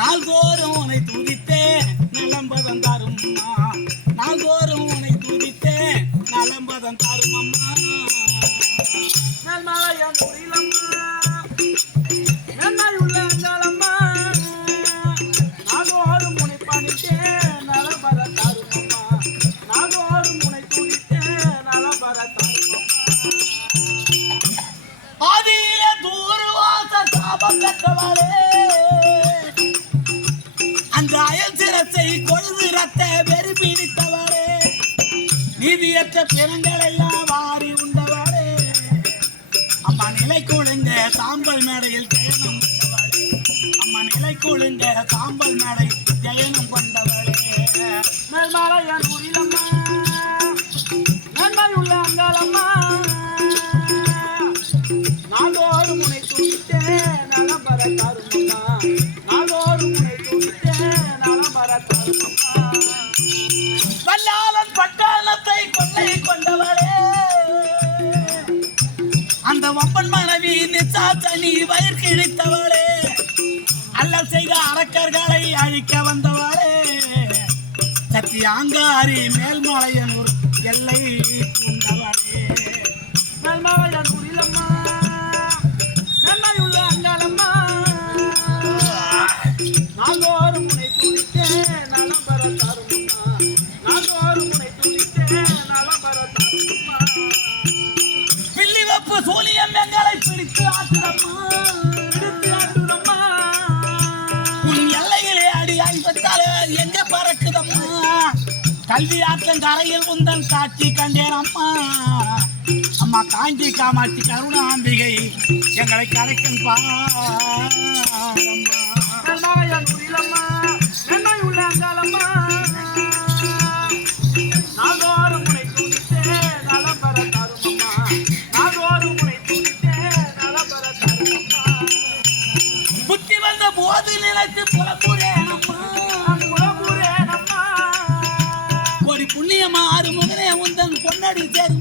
நாள்தோறும் உனை துதித்தே நலம்பதம் தாரும் அம்மா. நாள்தோறும் உனை துதித்தே நலம்பதம் தாரும் அம்மா. மேல்மலையான் குடிலம்மா மேன்மையுள்ள அங்காளம்மா நாள்தோறும் உனை பணித்தே நலம்பர தாரும் அம்மா. நாள்தோறும் உனை துதித்தே நலம்பர தாரும் அம்மா. ஆதியிலே தூர்வாச சாபம் பெற்றவளே, அந்த அயல் சிரத்தை கொழுது ரத்த வெறி பிடித்தவளே, நீதியற்ற பிணங்கள் எல்லாம் வாரி உண்டவளே, அம்மா நிலை கொழுங்க சாம்பல் மேடையில் ஜெயனம் கொண்டவளே, அம்மா நிலை கொழுங்க சாம்பல் மேடை ஜெயனம் கொண்டவளே. மேல்மலையான் குடிலம்மா மேன்மையுள்ள அங்காளம்மா நாள்தோறும் உனை துதித்தே நலம்பர தாரும் அம்மா. நாள்தோறும் உனை துதித்தே நலம்பர தாரும் அம்மா. வல்லாளன் பட்டாளத்தை கொள்ளை கொண்டவளே, அந்த வப்பன் மனைவி நிசாச்சனி வயிறு கிழித்தவளே, அல்லல் செய்த அரக்கர்களை அழிக்க வந்தவளே, சத்தியாங்காரி மேல்மலையனூர் எல்லை பூண்டவளே. மேல்மலையான் குடிலம்மா மேன்மையுள்ள அங்காளம்மா நாள்தோறும் உனை துதித்தே நலம்பர தாரும் அம்மா. நாள்தோறும் உனை துதித்தே நலம்பர தாரும் அம்மா. பில்லி வெப்பு சூலியம் எங்களை பிடித்து ஆட்டுதம்மா, பிடித்து ஆட்டுதம்மா. உன் எல்லையிலே அடி ஐம்பத்தாலே எங்க பறக்குதம்மா, கல்வி ஆற்றங்கரையில் உந்தன் காட்சி கண்டேன் அம்மா. அம்மா காஞ்சி காமாட்சி கருணாம்பிகை எங்களை கரைக்கும் பாரம்மா. மேல்மலையான் குடிலம்மா மேன்மையுள்ள அங்காளம்மா நாள்தோறும் உனை துதித்தே நலம்பர தாரும் அம்மா. நாள்தோறும் உனை துதித்தே நலம்பர தாரும் அம்மா. புத்தி வந்த போது நினைத்து புலம்புறேன் அம்மா, புலம்புறேன் அம்மா. ஒரு புண்ணியமா ஆறு முகனே உந்தன் பொன்னடி சேர்ந்து